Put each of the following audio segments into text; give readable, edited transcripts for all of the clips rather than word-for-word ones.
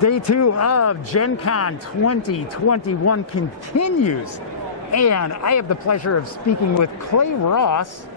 Day 2 of Gen Con 2021 continues, and I have the pleasure of speaking with Clay Ross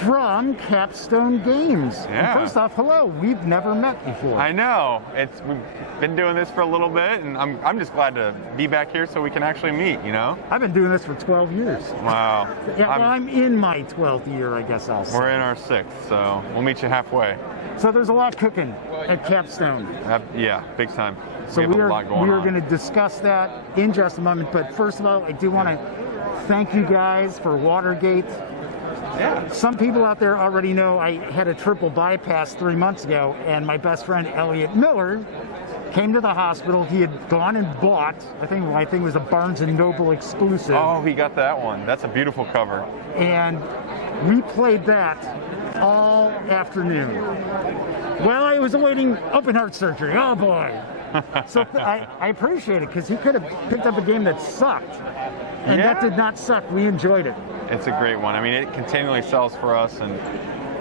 from Capstone Games. Yeah. And first off, hello. We've never met before. I know. We've been doing this for a little bit, and I'm just glad to be back here so we can actually meet, you know? I've been doing this for 12 years. Wow. Yeah, well, I'm in my 12th year, I guess I'll say. We're in our 6th, so we'll meet you halfway. So there's a lot cooking at Capstone. Yeah, big time. So we have a lot going we are on. going to discuss that in just a moment. But first of all, I do want to thank you guys for Watergate. Yeah. Some people out there already know I had a triple bypass 3 months ago, and my best friend Elliot Miller came to the hospital. He had gone and bought, I think it was a Barnes & Noble exclusive. Oh, he got that one. That's a beautiful cover. And we played that all afternoon while I was awaiting open heart surgery. Oh boy. So I appreciate it, because he could have picked up a game that sucked, and that did not suck. We enjoyed it. It's a great one. I mean, it continually sells for us, and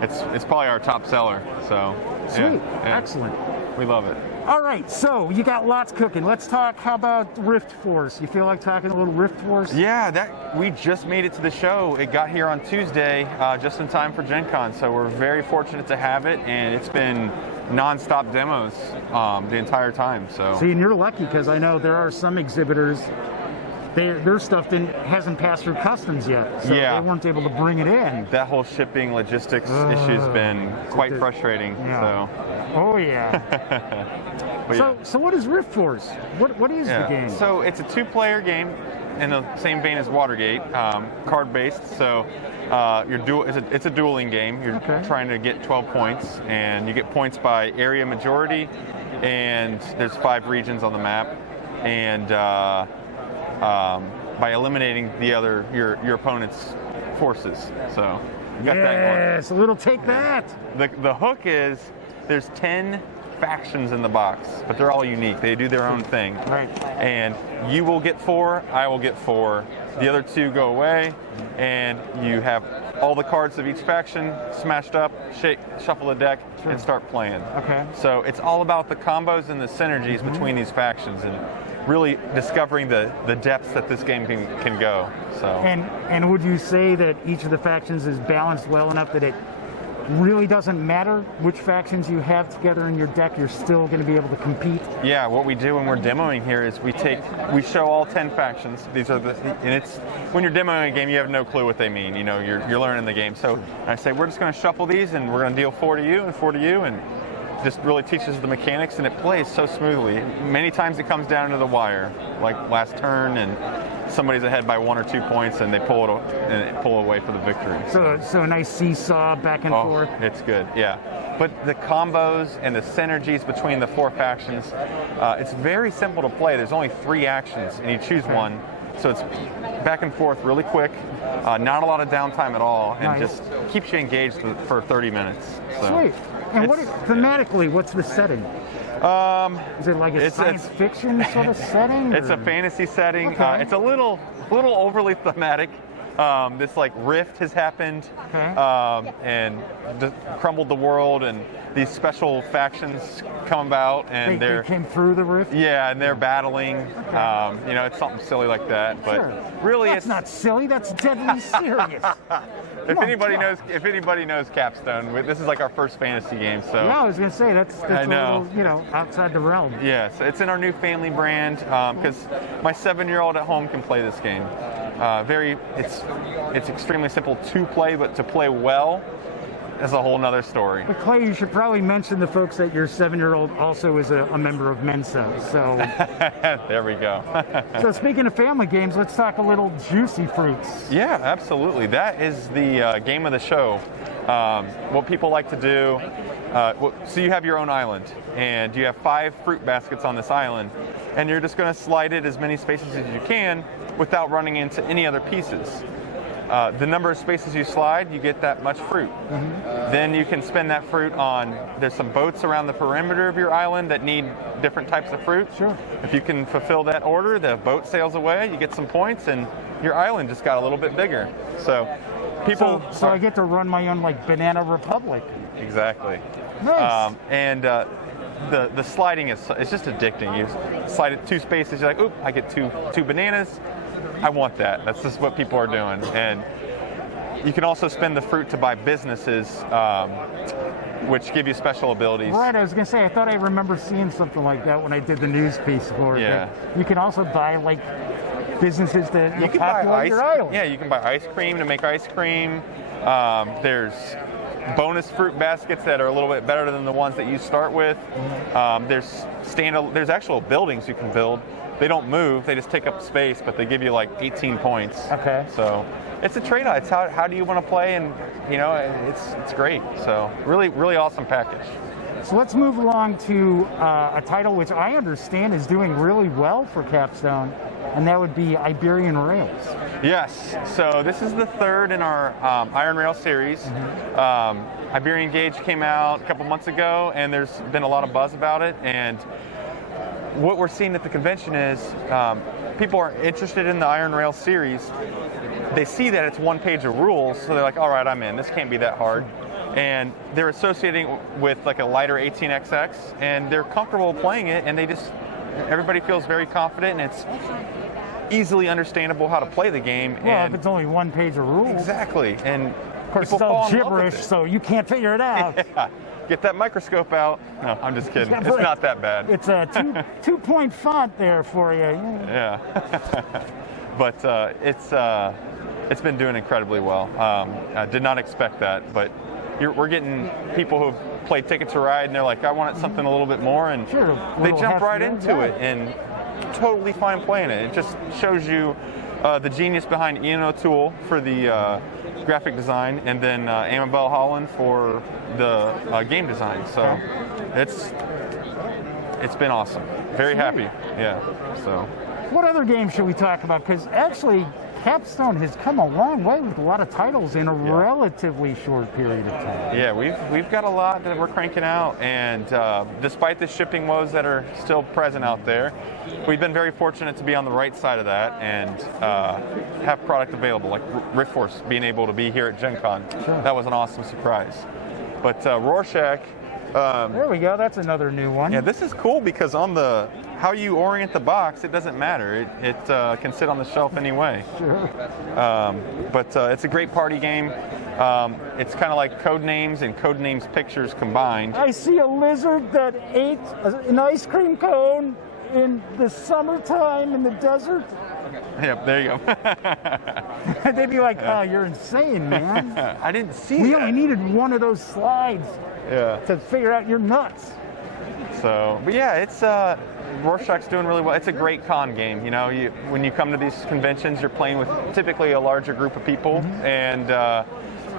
it's probably our top seller. So Sweet. Excellent. We love it. All right, so you got lots cooking. Let's talk. How about Riftforce? You feel like talking a little Riftforce? Yeah, we just made it to the show. It got here on Tuesday, just in time for Gen Con. So we're very fortunate to have it, and it's been non-stop demos the entire time. So see, and you're lucky, because I know there are some exhibitors, their stuff hasn't passed through customs yet, so they weren't able to bring it in. That whole shipping logistics issue's been quite frustrating. Yeah. So. Oh yeah. So what is Riftforce? What is the game? So it's a two-player game in the same vein as Watergate, card-based. So it's a dueling game. You're trying to get 12 points, and you get points by area majority, and there's 5 regions on the map, and by eliminating your opponent's forces. So you got that going. Yes, a little take that. The hook is there's 10 factions in the box, but they're all unique. They do their own thing. Right. And you will get 4, I will get 4. The other 2 go away, and you have all the cards of each faction smashed up, shuffle the deck, and start playing. Okay. So it's all about the combos and the synergies between these factions, and really discovering the depths that this game can go. So. And would you say that each of the factions is balanced well enough that it really doesn't matter which factions you have together in your deck, you're still going to be able to compete? Yeah, what we do when we're demoing here is we show all 10 factions. These are and it's when you're demoing a game, you have no clue what they mean. You know, you're learning the game. So I say we're just going to shuffle these, and we're going to deal 4 to you and 4 to you, and just really teaches the mechanics, and it plays so smoothly. Many times it comes down to the wire, like last turn, and somebody's ahead by 1 or 2 points, and they pull away for the victory. So a nice seesaw back and forth. It's good, yeah. But the combos and the synergies between the 4 factions, it's very simple to play. There's only 3 actions, and you choose one. So it's back and forth really quick, not a lot of downtime at all, and just keeps you engaged for 30 minutes. So Sweet. And thematically, what's the setting? Is it like a science fiction sort of setting? It's a fantasy setting. Okay. It's a little overly thematic. This like rift has happened, and crumbled the world, and these special factions come about, and they came through the rift. Yeah, and they're battling. You know, it's something silly like that, but really, that's not silly. That's deadly serious. If anybody knows Capstone, this is like our first fantasy game. So yeah, I was gonna say that's a little, outside the realm. Yeah, so it's in our new family brand, because my 7-year-old at home can play this game. It's extremely simple to play, but to play well is a whole nother story. But Clay, you should probably mention the folks that your 7-year-old also is a member of Mensa. So there we go. So speaking of family games, let's talk a little Juicy Fruits. Yeah, absolutely. That is the game of the show. What people like to do. So you have your own island, and you have 5 fruit baskets on this island, and you're just going to slide it as many spaces as you can without running into any other pieces. The number of spaces you slide, you get that much fruit. Then you can spend that fruit on, there's some boats around the perimeter of your island that need different types of fruit. Sure. If you can fulfill that order, the boat sails away, you get some points, and your island just got a little bit bigger. So people... So I get to run my own, like, Banana Republic. Exactly. Nice. the sliding it's just addicting. You slide it 2 spaces, you're like, oop, I get two bananas. I want that. That's just what people are doing. And you can also spend the fruit to buy businesses, which give you special abilities. Right, I was going to say, I thought I remember seeing something like that when I did the news piece for it. Yeah. You can also buy, like, businesses that you can buy your island. Yeah, you can buy ice cream to make ice cream. There's bonus fruit baskets that are a little bit better than the ones that you start with. There's actual buildings you can build. They don't move, they just take up space, but they give you like 18 points. Okay. So it's a trade-off. It's how do you want to play, and it's great. So really awesome package. So let's move along to a title which I understand is doing really well for Capstone, and that would be Iberian Rails. Yes. So this is the third in our Iron Rail series. Iberian Gauge came out a couple months ago, and there's been a lot of buzz about it. And what we're seeing at the convention is people are interested in the Iron Rail series. They see that it's 1 page of rules, so they're like, all right, I'm in. This can't be that hard. And they're associating with like a lighter 18XX, and they're comfortable playing it, and everybody feels very confident, and it's easily understandable how to play the game. Well, if it's only 1 page of rules. Exactly. And of course, it's all gibberish, so you can't figure it out. Yeah. Get that microscope out. No, I'm just kidding. It's not that bad. It's a 2-point font there for you. Yeah. But it's been doing incredibly well. I did not expect that, but we're getting people who've played Ticket to Ride, and they're like, I wanted something a little bit more, and they jump right into it and totally fine playing it. It just shows you the genius behind Ian O'Toole for the graphic design, and then Amabel Holland for the game design. So it's been awesome. Very happy. Yeah. So what other games should we talk about? Because actually, Capstone has come a long way with a lot of titles in a relatively short period of time. Yeah, we've got a lot that we're cranking out, and despite the shipping woes that are still present out there, we've been very fortunate to be on the right side of that and have product available, like Riftforce being able to be here at Gen Con. Sure. That was an awesome surprise. But Rorschach. There we go. That's another new one. Yeah, this is cool because on how you orient the box, it doesn't matter. It can sit on the shelf anyway. Sure. But it's a great party game. It's kind of like Codenames and Codenames Pictures combined. I see a lizard that ate an ice cream cone in the summertime in the desert. Yep, there you go. They'd be like, oh, you're insane, man. I didn't see We that. only needed one of those slides to figure out you're nuts. So, but yeah, it's Rorschach's doing really well. It's a great con game. You know, when you come to these conventions, you're playing with typically a larger group of people, and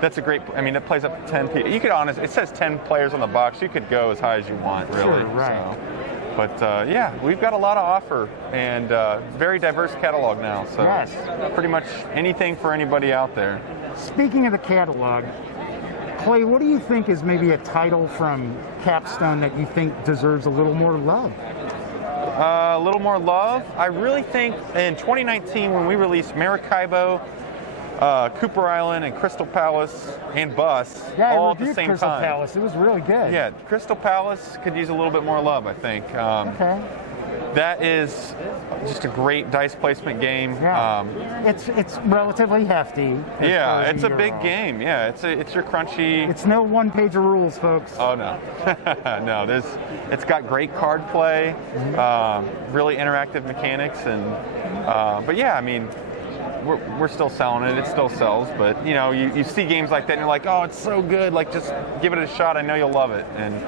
that's a great. I mean, it plays up to 10 people. You could it says 10 players on the box. You could go as high as you want, really. Sure, right. So, but yeah, we've got a lot to offer, and very diverse catalog now. So pretty much anything for anybody out there. Speaking of the catalog, Clay, what do you think is maybe a title from Capstone that you think deserves a little more love? A little more love? I really think in 2019 when we released Maracaibo, Cooper Island, and Crystal Palace, and Bus, all at the same Crystal time. Palace. It was really good. Yeah, Crystal Palace could use a little bit more love, I think. Okay. That is just a great dice placement game. Yeah. It's relatively hefty. Yeah, it's a big game. Yeah, it's your crunchy. It's no 1 page of rules, folks. Oh no, no. It's got great card play, really interactive mechanics, and but yeah, I mean, we're still selling it. It still sells, but you know, you see games like that, and you're like, oh, it's so good. Like, just give it a shot. I know you'll love it. And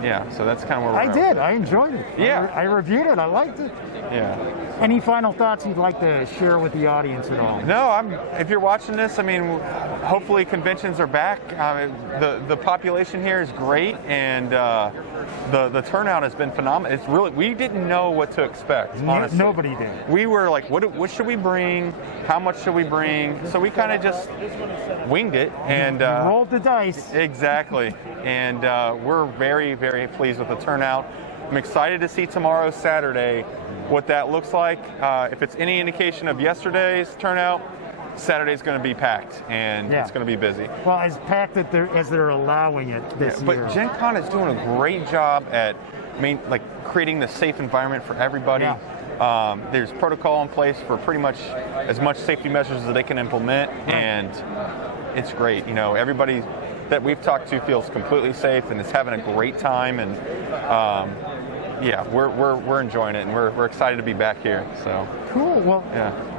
yeah, so that's kind of where we're at. I enjoyed it. Yeah. I reviewed it. I liked it. Yeah. Any final thoughts you'd like to share with the audience at all? No, if you're watching this, I mean, hopefully conventions are back. The population here is great, and the turnout has been phenomenal. It's really, we didn't know what to expect, honestly. Nobody did. We were like, what should we bring? How much should we bring? So we kind of just winged it and rolled the dice. Exactly, and we're very, very pleased with the turnout. I'm excited to see tomorrow, Saturday, what that looks like. If it's any indication of yesterday's turnout, Saturday's going to be packed, and Yeah. it's going to be busy. Well, as packed as they're allowing it this year. But Gen Con is doing a great job at creating the safe environment for everybody. Yeah. There's protocol in place for pretty much as much safety measures as they can implement, and it's great. You know, everybody that we've talked to feels completely safe and is having a great time, and yeah, we're enjoying it, and we're excited to be back here. So cool. Well,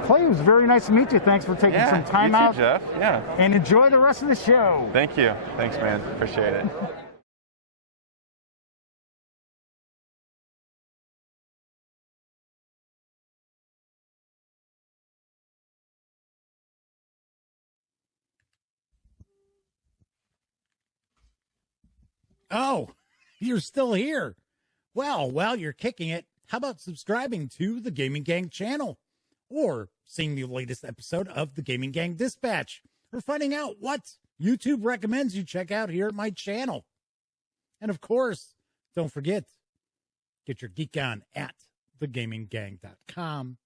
Clay, it was very nice to meet you. Thanks for taking some time you too, out, Jeff. Yeah, and enjoy the rest of the show. Thank you. Thanks, man. Appreciate it. Oh, you're still here. Well, while you're kicking it, how about subscribing to the Gaming Gang channel? Or seeing the latest episode of the Gaming Gang Dispatch? Or finding out what YouTube recommends you check out here at my channel? And of course, don't forget, get your geek on at thegaminggang.com.